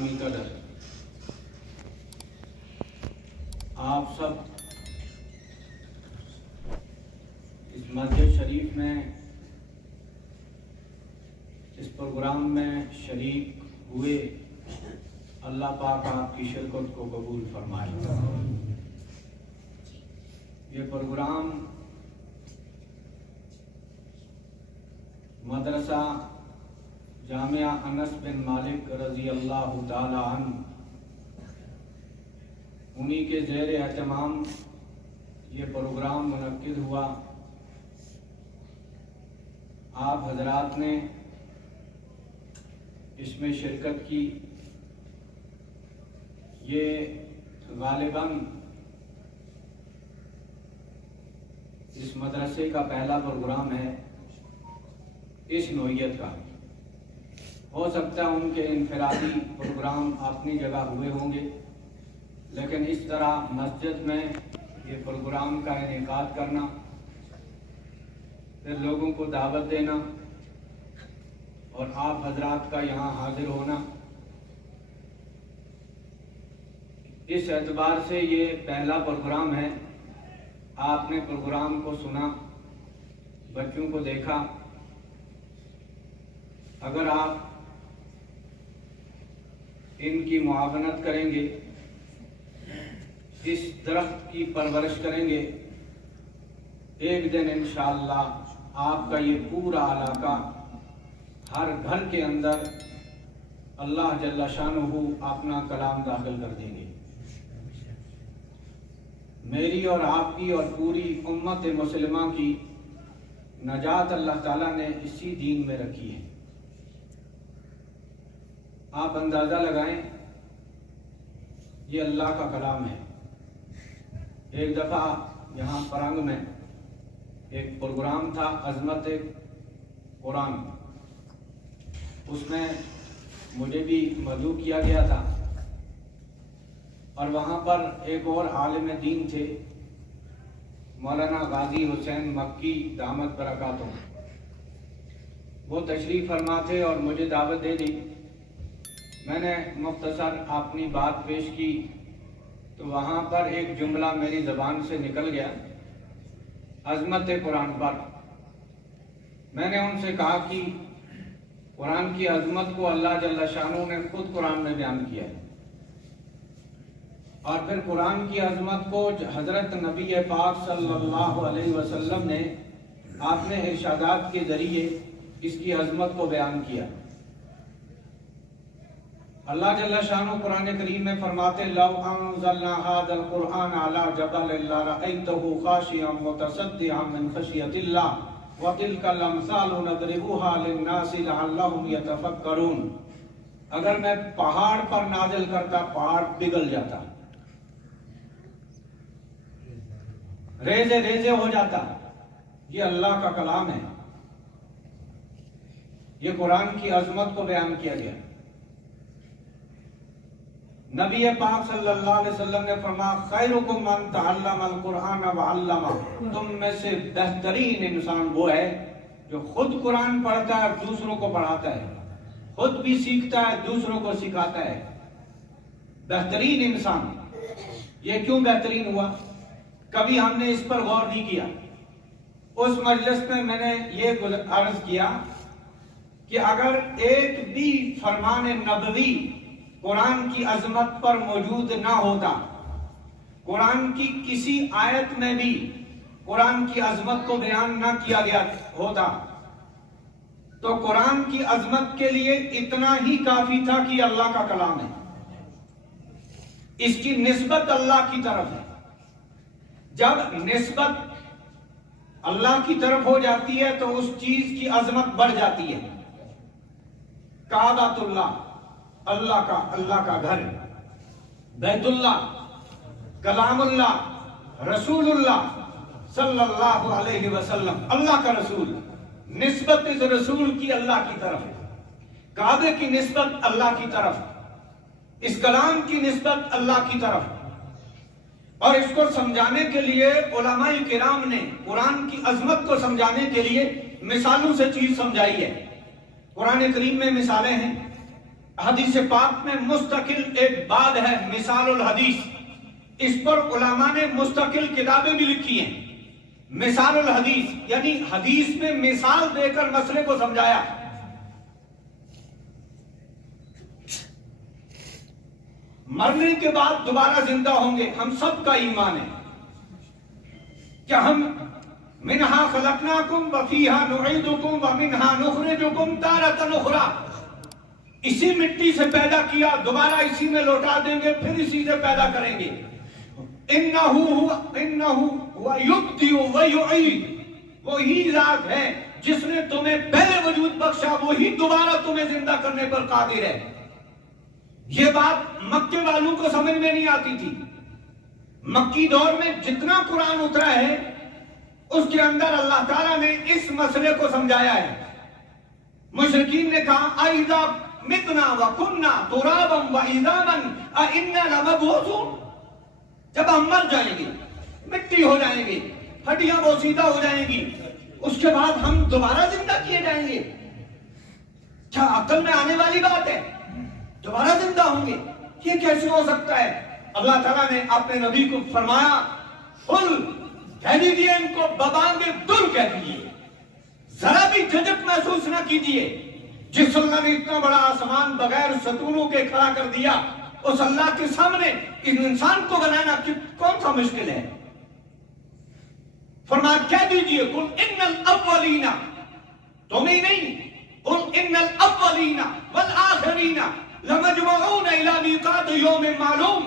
گرامی قدر، آپ سب اس مسجد شریف میں اس پروگرام میں شریک ہوئے، اللہ پاک آپ کی شرکت کو قبول فرمائے۔ یہ پروگرام مدرسہ جامعہ انس بن مالک رضی اللہ تعالی عنہ انہی کے زیر اہتمام یہ پروگرام منعقد ہوا۔ آپ حضرات نے اس میں شرکت کی۔ یہ غالباً اس مدرسے کا پہلا پروگرام ہے اس نوعیت کا۔ ہو سکتا ہے ان کے انفرادی پروگرام اپنی جگہ ہوئے ہوں گے، لیکن اس طرح مسجد میں یہ پروگرام کا انعقاد کرنا، پھر لوگوں کو دعوت دینا اور آپ حضرات کا یہاں حاضر ہونا، اس اعتبار سے یہ پہلا پروگرام ہے۔ آپ نے پروگرام کو سنا، بچوں کو دیکھا۔ اگر آپ ان کی معاونت کریں گے، اس درخت کی پرورش کریں گے، ایک دن انشاءاللہ آپ کا یہ پورا علاقہ، ہر گھر کے اندر اللہ جل شانہ اپنا کلام داخل کر دیں گے۔ میری اور آپ کی اور پوری امت مسلمہ کی نجات اللہ تعالیٰ نے اسی دین میں رکھی ہے۔ آپ اندازہ لگائیں، یہ اللہ کا کلام ہے۔ ایک دفعہ یہاں پرانگ میں ایک پروگرام تھا، عظمت قرآن، اس میں مجھے بھی مدعو کیا گیا تھا، اور وہاں پر ایک اور عالم دین تھے، مولانا غازی حسین مکی دامت برکاتہ، وہ تشریف فرما تھے اور مجھے دعوت دے دی۔ میں نے مختصر اپنی بات پیش کی تو وہاں پر ایک جملہ میری زبان سے نکل گیا عظمت قرآن پر۔ میں نے ان سے کہا کہ قرآن کی عظمت کو اللہ جل شانہ نے خود قرآن میں بیان کیا ہے، اور پھر قرآن کی عظمت کو حضرت نبی پاک صلی اللہ علیہ وسلم نے آپ نے ارشادات کے ذریعے اس کی عظمت کو بیان کیا۔ اللہ جل شانہ قرآن کریم میں فرماتے لو انزلنا هذا القرآن على جبل لرأيته خاشعا متصدعا من خشية الله وتلك الأمثال نضربها للناس لعلهم يتفكرون۔ اگر میں پہاڑ پر نازل کرتا، پہاڑ پگھل جاتا، ریزے ریزے ہو جاتا۔ یہ اللہ کا کلام ہے، یہ قرآن کی عظمت کو بیان کیا گیا۔ نبی پاک صلی اللہ علیہ وسلم نے فرمایا خیرکم من تعلم القرآن وعلمہ، تم میں سے بہترین انسان وہ ہے جو خود قرآن پڑھتا ہے اور دوسروں کو پڑھاتا ہے، خود بھی سیکھتا ہے، دوسروں کو سکھاتا ہے۔ بہترین انسان۔ یہ کیوں بہترین ہوا؟ کبھی ہم نے اس پر غور نہیں کیا۔ اس مجلس میں میں نے یہ عرض کیا کہ اگر ایک بھی فرمان نبوی قرآن کی عظمت پر موجود نہ ہوتا، قرآن کی کسی آیت میں بھی قرآن کی عظمت کو بیان نہ کیا گیا ہوتا، تو قرآن کی عظمت کے لیے اتنا ہی کافی تھا کہ اللہ کا کلام ہے، اس کی نسبت اللہ کی طرف ہے۔ جب نسبت اللہ کی طرف ہو جاتی ہے تو اس چیز کی عظمت بڑھ جاتی ہے۔ کعبۃ اللہ، اللہ کا گھر، بیت اللہ، کلام اللہ، رسول اللہ صلی اللہ علیہ وسلم، اللہ کا رسول، نسبت اس رسول کی اللہ کی طرف ہے، کعبے کی نسبت اللہ کی طرف، اس کلام کی نسبت اللہ کی طرف۔ اور اس کو سمجھانے کے لیے علماء کرام نے قرآن کی عظمت کو سمجھانے کے لیے مثالوں سے چیز سمجھائی ہے۔ قرآن کریم میں مثالیں ہیں، حدیث پاک میں مستقل ایک باب ہے مثال الحدیث، اس پر علماء نے مستقل کتابیں بھی لکھی ہیں۔ مثال الحدیث یعنی حدیث میں مثال دے کر مسئلے کو سمجھایا۔ مرنے کے بعد دوبارہ زندہ ہوں گے، ہم سب کا ایمان ہے کہ ہم منہا خلقناکم وفیہا نعیدکم ومنہا نخرجکم تارۃ اخری، اسی مٹی سے پیدا کیا، دوبارہ اسی میں لوٹا دیں گے، پھر اسی سے پیدا کریں گے۔ انہ ہوا یبدئ ویعید، وہی ذات ہے جس نے تمہیں پہلے وجود بخشا، وہی دوبارہ تمہیں زندہ کرنے پر قادر ہے۔ یہ بات مکے والوں کو سمجھ میں نہیں آتی تھی۔ مکی دور میں جتنا قرآن اترا ہے اس کے اندر اللہ تعالیٰ نے اس مسئلے کو سمجھایا ہے۔ مشرکین نے کہا اَإِذَا مِتْنَا وَكُنَّا تُرَابًا وَعِظَامًا أَإِنَّا لَمَبْعُوثُونَ، جب ہم مر جائیں گے، مٹی ہو جائیں گے، ہڈیاں بوسیدہ ہو جائیں گی، اس کے بعد ہم دوبارہ زندہ کیے جائیں گے؟ کیا عقل میں آنے والی بات ہے؟ دوبارہ زندہ ہوں گے، یہ کیسے ہو سکتا ہے؟ اللہ تعالیٰ نے اپنے نبی کو فرمایا قل، کہہ دیجئے ان کو ببانگ در کہہ دیجئے، ذرا بھی جھجک محسوس نہ کیجئے۔ جس اللہ نے اتنا بڑا آسمان بغیر ستونوں کے کھڑا کر دیا، اس اللہ کے سامنے اس انسان کو بنانا کون سا مشکل ہے؟ فرمایا کہہ دیجئے قل ان الاولین، تمہیں نہیں، قل ان الاولین والآخرین لمجمعون الی میقات یوم معلوم،